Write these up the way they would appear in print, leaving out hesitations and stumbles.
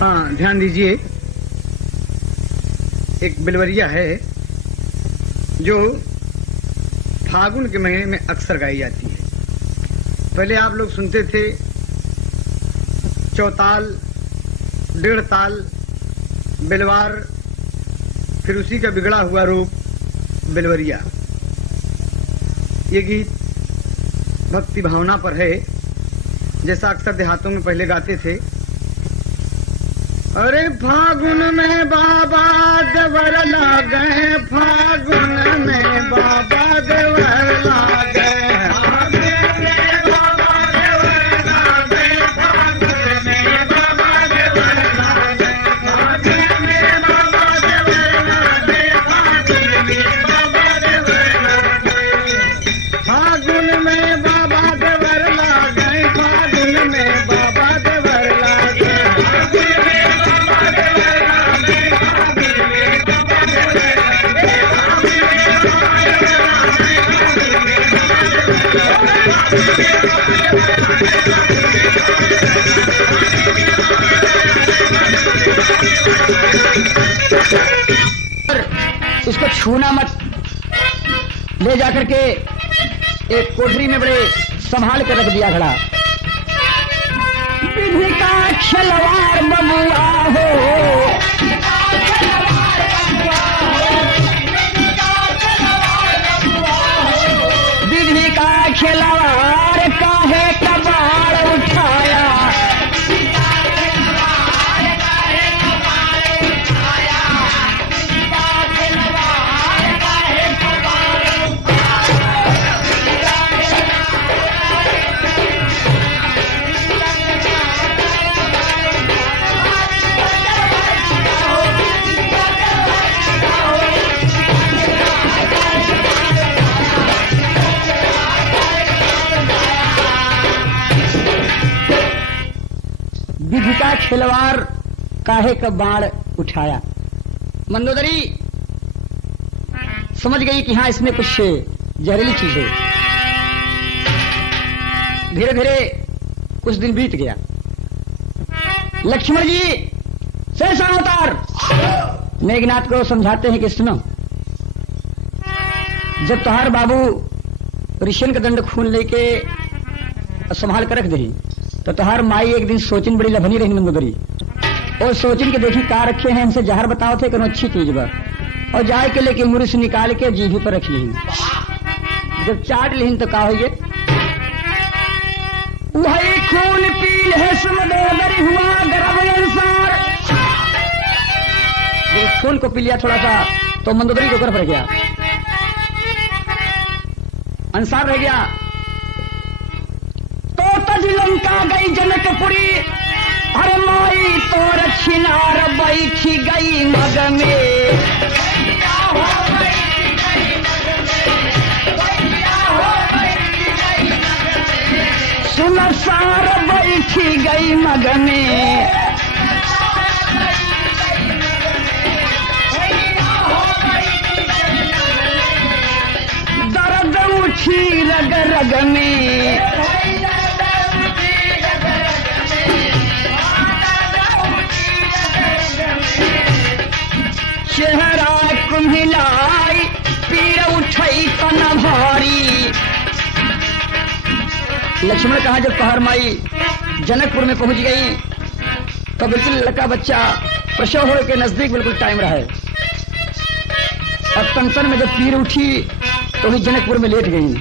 हाँ ध्यान दीजिए, एक बिलवरिया है जो फागुन के महीने में अक्सर गाई जाती है। पहले आप लोग सुनते थे चौताल, डेढ़ ताल, बिलवार, फिर उसी का बिगड़ा हुआ रूप बिलवरिया। ये गीत भक्ति भावना पर है, जैसा अक्सर देहातों में पहले गाते थे। अरे फागुन में बाबा देवर लागे, फागुन में बाबा देवर लागे, इसको छूना मत। ले जाकर के एक कोठरी में बड़े संभाल कर रख दिया खड़ा। विधि का खिलवाड़ बबुआ हो, विधि का खिलवाड़ काहे कबाड़ उठाया, विधि का खिलवाड़ काहे का बाण उठाया। मंदोदरी समझ गई कि हाँ इसमें कुछ जहरीली चीज है। धीरे धीरे कुछ दिन बीत गया। लक्ष्मण जी शेष अवतार मेघनाथ को समझाते हैं कि सुनो, जब तुम्हारे बाबू ऋषियन का दंड खून लेके संभाल कर रख दे तो तुम्हार माई एक दिन सोचिन बड़ी लभनी रही मंदोदरी, और सोचिन के देखी का रखे हैं, हमसे जहर बताओ थे कौन अच्छी चीज बा, और जाए के लेके मुरी से निकाल के जीभी पर रख ली। जब चाट ली तो का होइए, वही खून पील है समदोदरी हुआ गर्भ अनुसार। जब खून को पी लिया थोड़ा सा तो मंदोदरी को गर्भ रह गया, अनुसार रह गया। तो तज लंका गई जनकपुरी, अरे माई तोर छिनार बैठी गई मग में, सुनसार बैठी गई मग में, दर्द उठी रग रग में, चेहरा कुम्हिलाई पीर उठई तन भारी। लक्ष्मण कहा जब पहाड़ माई जनकपुर में पहुंच गई तो बिल्कुल लड़का बच्चा प्रसव होने के नजदीक बिल्कुल टाइम रहा है। अब तंसन में जब पीर उठी तो भी जनकपुर में लेट गई।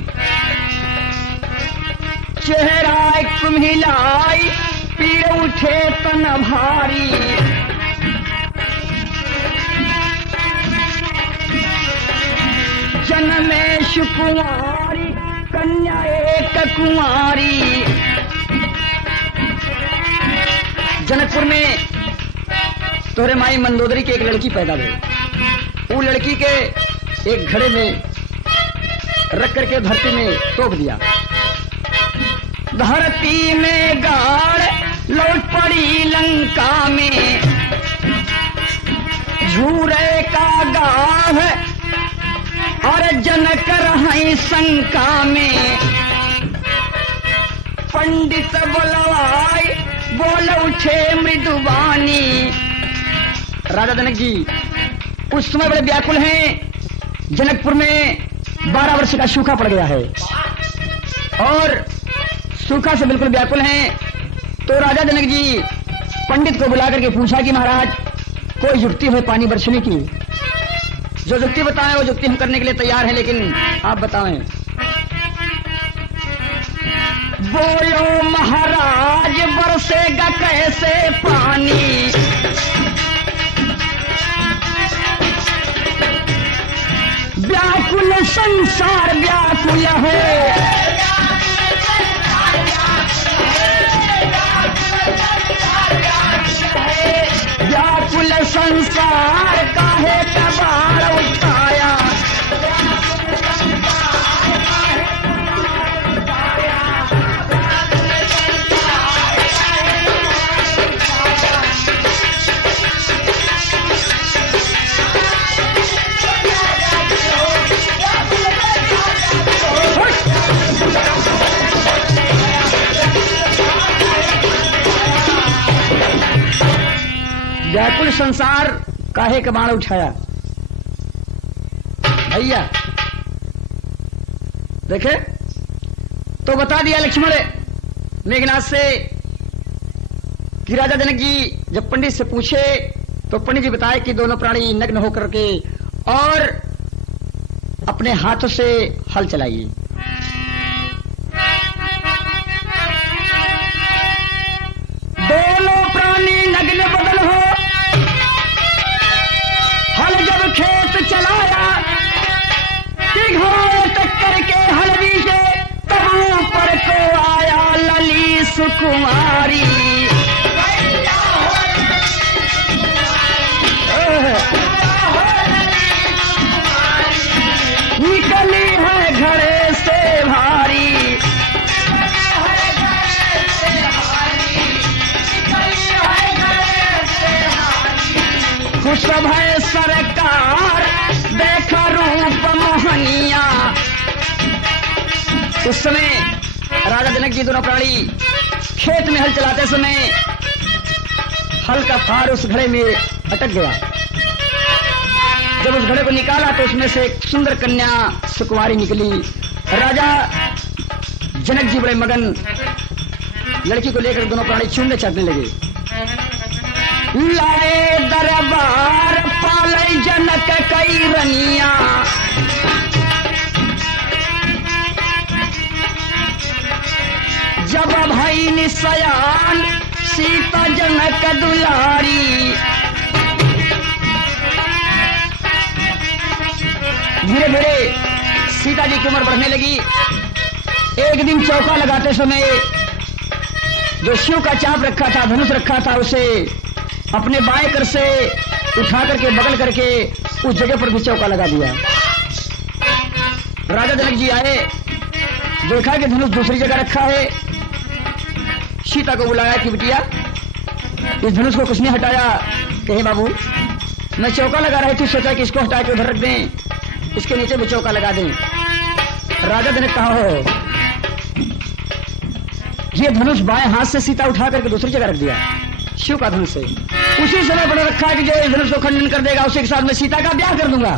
चेहरा कुम्हिलाई पीर उठे तन भारी, जन्मे सुकुमारी कन्या एक कुमारी। जनकपुर में तोरे माई मंदोदरी की एक लड़की पैदा हुई। वो लड़की के एक घड़े में रख करके धरती में तोप दिया। धरती में गाड़ लौट पड़ी लंका में, झूरे का गाव और जनक रहे शंका में। पंडित बोलवाई बोल उठे मृदुवानी। राजा जनक जी उस समय बड़े व्याकुल हैं। जनकपुर में 12 वर्ष का सूखा पड़ गया है और सूखा से बिल्कुल व्याकुल हैं। तो राजा जनक जी पंडित को बुला करके पूछा कि महाराज कोई युक्ति है पानी बरसने की? जो युक्ति बताएं वो युक्ति हम करने के लिए तैयार हैं, लेकिन आप बताएं। बोलो महाराज बरसेगा कैसे पानी? व्याकुल संसार व्याकुल है, व्याकुल संसार काहे कबाड़ उठाया। व्याकुल संसार काहे का बाण उठाया। भैया देखे तो बता दिया लक्ष्मण मेघनाथ से कि राजा जनक जी जब पंडित से पूछे तो पंडित जी बताए कि दोनों प्राणी नग्न होकर के और अपने हाथों से हल चलाइए। दोनों प्राणी नग्न बदल हो, हल जब खेत चलाया कि घाव तक करके हल बीजे, तब ऊपर को आया लली सुकुमारी। निकली है घरे से भारी, खुश भय सरकार देख रूप मोहनिया। उस समय राजा जनक जी दोनों प्राणी खेत में हल चलाते समय हल का फार उस घड़े में अटक गया। जब उस घड़े को निकाला तो उसमें से एक सुंदर कन्या सुकुमारी निकली। राजा जनक जी बड़े मगन लड़की को लेकर दोनों प्राणी चूमने चाटने लगे। लाए दरबार पाले जनक कई रनिया, जब भाई निसयान सीता जनक दुलारी। धीरे धीरे सीता जी की उम्र बढ़ने लगी। एक दिन चौका लगाते समय जो शिव का चाप रखा था, धनुष रखा था, उसे अपने बाएं कर से उठा करके बगल करके उस जगह पर भी चौका लगा दिया। राजा जनक जी आए, देखा कि धनुष दूसरी जगह रखा है। सीता को बुलाया कि बिटिया इस धनुष को किसने हटाया? कहे बाबू मैं चौका लगा रही थी, सोचा कि इसको हटा के उधर रख दें, इसके नीचे भी चौका लगा दें। राजा जनक कहा हो ये धनुष बाएं हाथ से सीता उठा करके दूसरी जगह रख दिया, शिव का धनुष है। उसी समय बड़ा रखा है कि जो इस धनुष को खंडन कर देगा उसी के साथ मैं सीता का ब्याह कर दूंगा।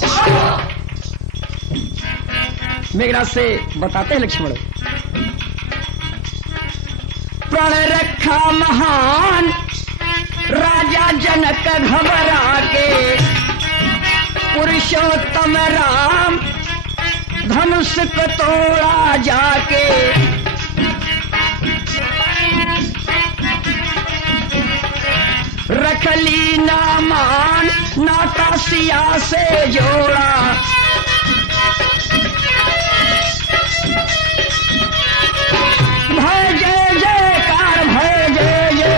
मेघनाथ से बताते हैं लक्ष्मण, प्रण रखा महान राजा जनक घबरा के, पुरुषोत्तम राम धनुष को तोड़ा जाके। रखली नामान नाता सिया से जोड़ा, भय जय जयकार भय जय जय,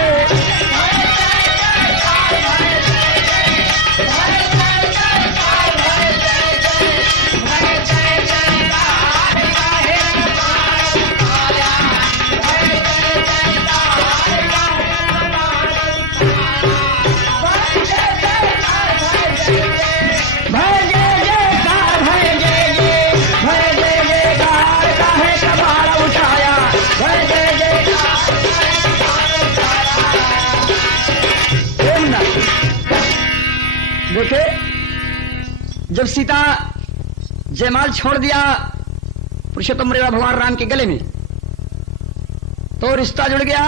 भय जय जयकार देखे जब सीता जयमाल छोड़ दिया पुरुषोत्तम रेवा भगवान राम के गले में, तो रिश्ता जुड़ गया।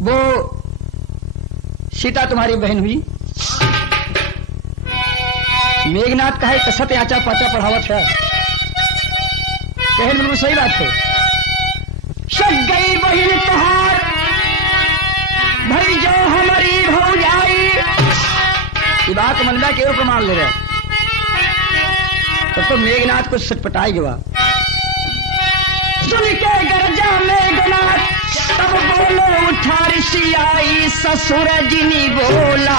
वो सीता तुम्हारी बहन हुई। मेघनाथ का है कसत आचा पाचा पढ़ावत है, कहने बिल्कुल सही बात है। शक गई बहन तुहार भई जो हमारी भौजाई, ये बात मनवा के ऊपर मान ले रहे। तब तो मेघनाथ को सटपटाई गवा। सुन के गरजा मेघनाथ तब बोले उठा ऋषि आई, ससुर जिनी बोला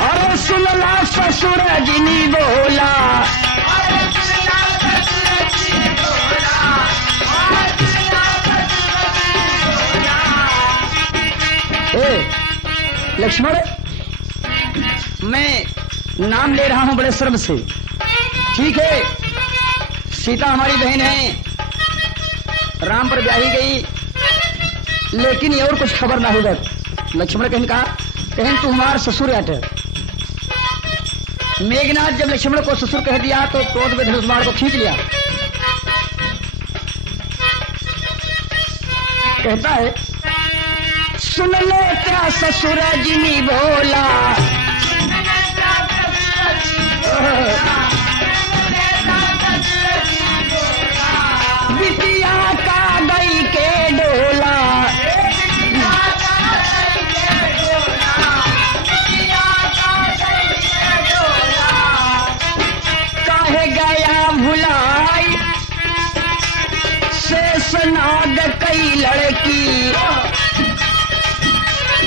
और सुनला ससुर जिनी बोला। लक्ष्मण, मैं नाम ले रहा हूं बड़े शर्म से। ठीक है, सीता हमारी बहन है, राम पर ब्याही गई, लेकिन ये और कुछ खबर ना होगा। लक्ष्मण कहने कहा, कहन तू हमारा ससुर आटे। मेघनाथ जब लक्ष्मण को ससुर कह दिया तो क्रोध में धनुष बाण को खींच लिया। कहता है, सुन ले तेरा ससुर जिनी बोला, बिटिया का गई के डोला, काहे गया भुलाई शेषनाग कई लड़की,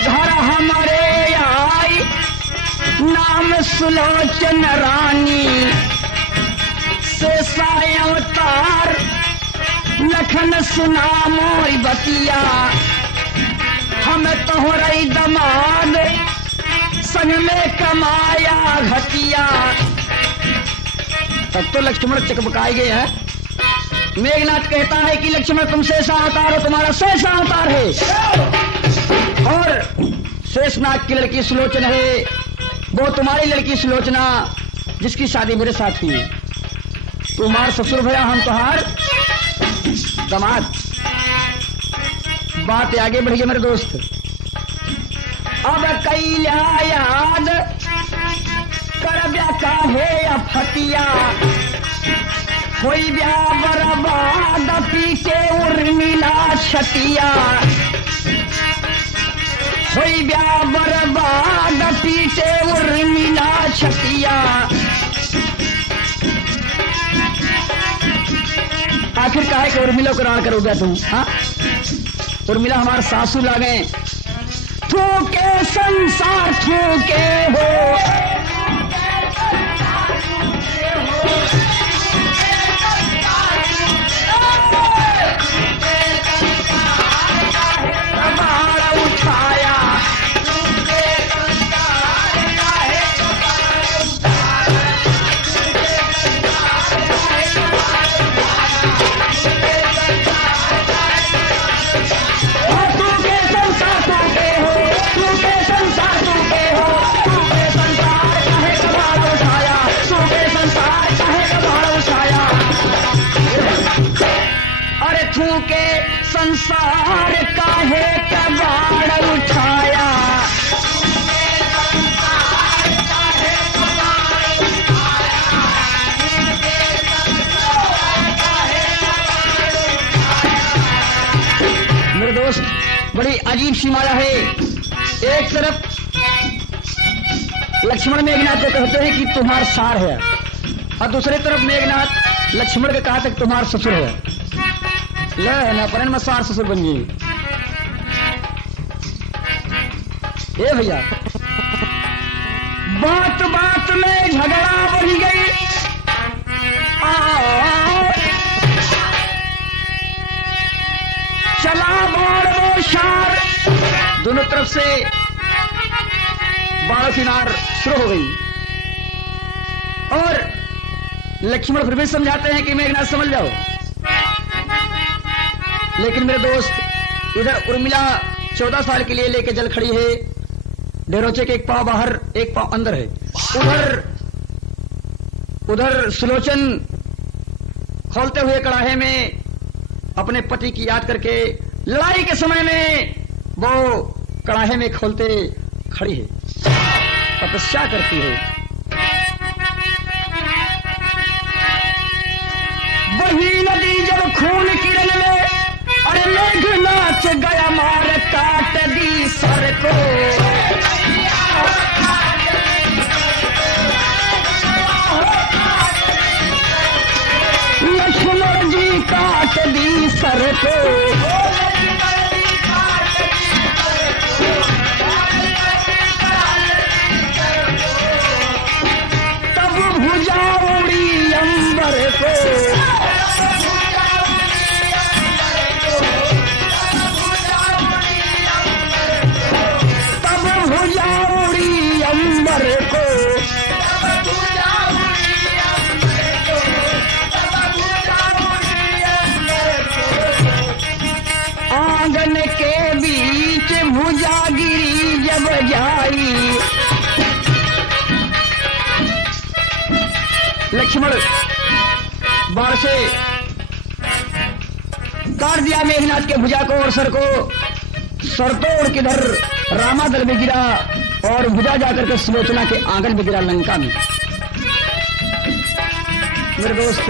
घर हमारे आई नाम सुलोचन रानी, शेषा अवतार लखन सुना मोरी बतिया, हम तोहरई दमाद संग में कमाया घटिया। तब तो लक्ष्मण चकमकाए गए हैं। मेघनाथ कहता है कि लक्ष्मण तुम शेषा अवतार हो, तुम्हारा शेषा अवतार है, और शेषनाग की लड़की सुलोचन है, वो तुम्हारी लड़की सुलोचना जिसकी शादी मेरे साथ हुई। तुम्हार ससुर भया, हम तुहार दामाद। बात आगे बढ़ गई मेरे दोस्त। अब कैला याद कर ब्या काहे अफतिया, कोई ब्या बर्बाद पीछे उर्मिला छतिया, कोई ब्या बर्बाद पीछे उर्मिला छतिया। आखिर काहे के उर्मिला को राण करोगे तुम? हाँ, उर्मिला हमारे सासू लागे, थूके संसार थूके हो, उठाया के संसार काहे कबाड़ उठाया। मेरे दोस्त, बड़ी अजीब सी माया है। एक तरफ लक्ष्मण मेघनाथ को कहते हैं कि तुम्हारा सार है, और दूसरी तरफ मेघनाथ लक्ष्मण के कहा तक तुम्हारा ससुर है। ले ना परन में सार ससुर बन गई। ए भैया, बात बात में झगड़ा बढ़ गई। चला बाण बौछार, दोनों तरफ से बाण की नार शुरू हो गई। और लक्ष्मण फिर भी समझाते हैं कि मेघनाथ समझ जाओ, लेकिन मेरे दोस्त इधर उर्मिला 14 साल के लिए लेके जल खड़ी है। डेरोचे के एक पांव बाहर एक पांव अंदर है। उधर सुलोचन खोलते हुए कड़ाहे में अपने पति की याद करके लड़ाई के समय में वो कड़ाहे में खोलते खड़ी है, तपस्या करती है। वही नदी जब खून किरण में अरे मेघ नाच गया मार काट दी सर को। लक्ष्मण जी काट दी सर को। तब भुजा उड़ी अंबर को। तब भुजा उड़ी अंबर को। आंगन के बीच भुजा गिरी जब जाई। लक्ष्मण बाण से काट दिया मेघनाथ के भुजा को और सर को। सर तोड़ किधर रामादल में गिरा और भुजा जाकर के सुलोचना के आंगन में गिरा लंका में। मेरे दोस्त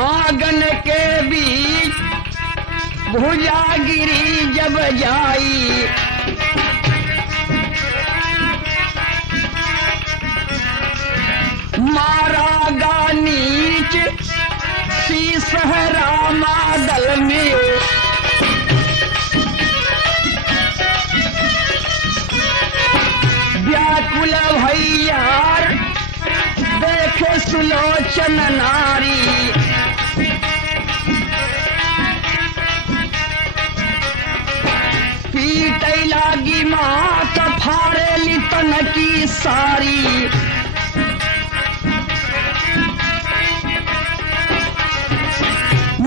आंगन के बीच भुजा गिरी जब जाई। मारा गा नीच शीस रामादल में। व्याकुल भैयार देखे सुलोचन नारी। पीटै लागी मात फाड़ेली तन की सारी।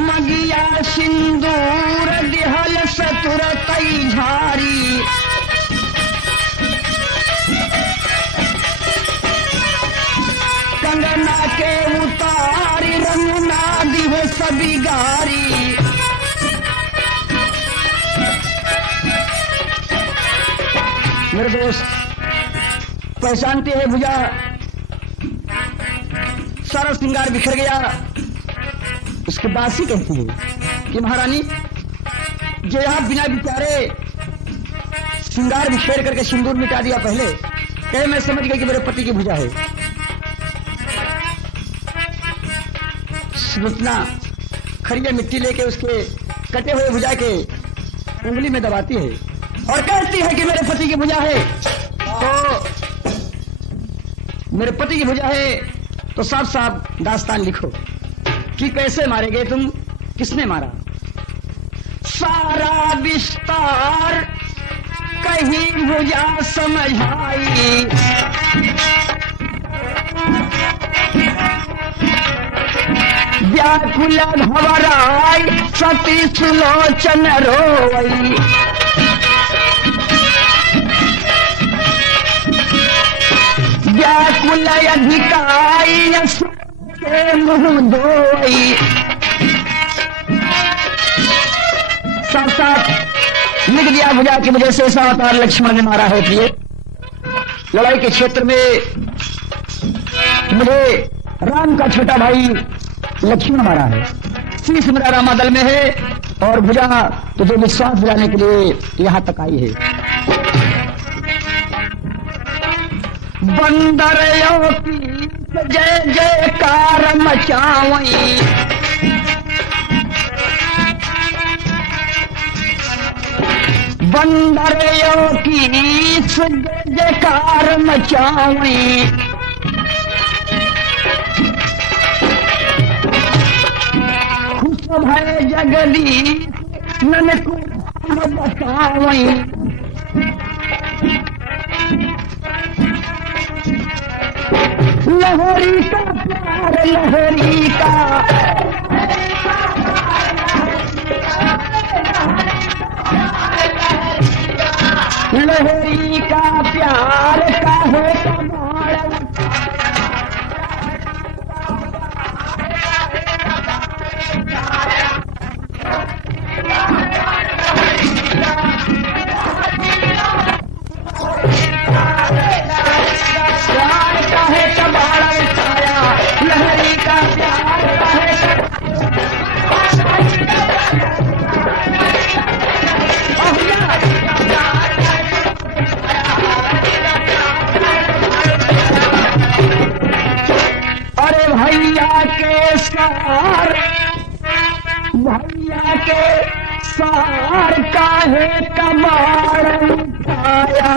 मगिया सिंदूर दिहल सतुरतई झारी। कंगना के उतारी रंगना दिहे सभी गारी। मेरे दोस्त पहचानते हैं भुजा सारा श्रृंगार बिखर गया। उसके बासी कहती है कि महारानी जो यहां बिना बिचारे श्रृंगार बिखेर करके सिंदूर मिटा दिया पहले, कहे मैं समझ गई कि मेरे पति की भुजा है। सुलोचना खड़िया मिट्टी लेके उसके कटे हुए भुजा के उंगली में दबाती है और कहती है कि मेरे पति की भुजा है। तो मेरे पति की भुजा है तो साफ साफ दास्तान लिखो कि कैसे मारे गए तुम, किसने मारा। सारा विस्तार कहीं भुजा समझाई। व्याकुल घबराई सती सुलोचन रोई। व्याकुल अधिकाई के मुंह धोई। साथ साथ लिख दिया भुजा की वजह से ऐसा अवतार लक्ष्मण ने मारा है कि लड़ाई के क्षेत्र में मुझे राम का छोटा भाई लक्ष्मण मारा है। शीश मेरा रामादल में है और भुजा तुझे विश्वास दिलाने के लिए यहां तक आई है। बंदरों की जय जयकार मचावई। बंदरों की जय जयकार मचावई। खुश भय जगदीश ननको बतावई। लहरी का प्यार लहरी का लहरी का प्यार का है कमाल। प्यार का है कमाल उठाया, लहरी का प्यार का है अरे भैया के सार का है कमाल उठाया।